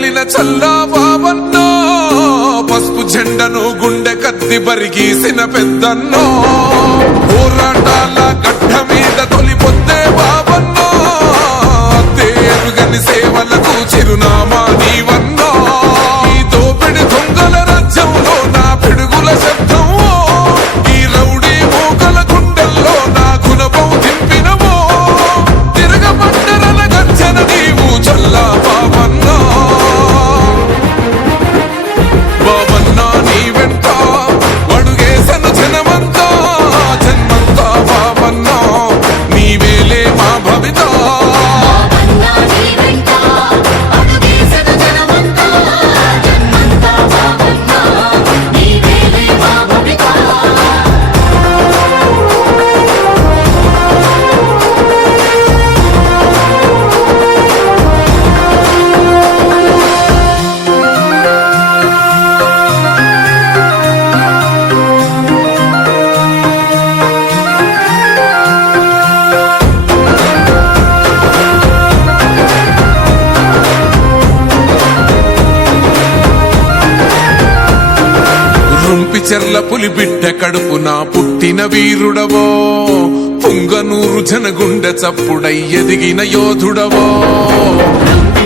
కదిలిన చల్లా బాబన్నో పసుపు జెండను గుండె కత్తి బరిగీసిన పెద్దన్నో. పోరాటాల గడ్డ మీద తొలిపొద్దే బాబన్నో తేరుగని సేవలకు చిరునామా రుంపి చెర్ల పులి బిడ్డ కడుపున పుట్టిన వీరుడవో. పుంగనూరు జనగుండె చప్పుడై ఎదిగిన యోధుడవో. రుంపి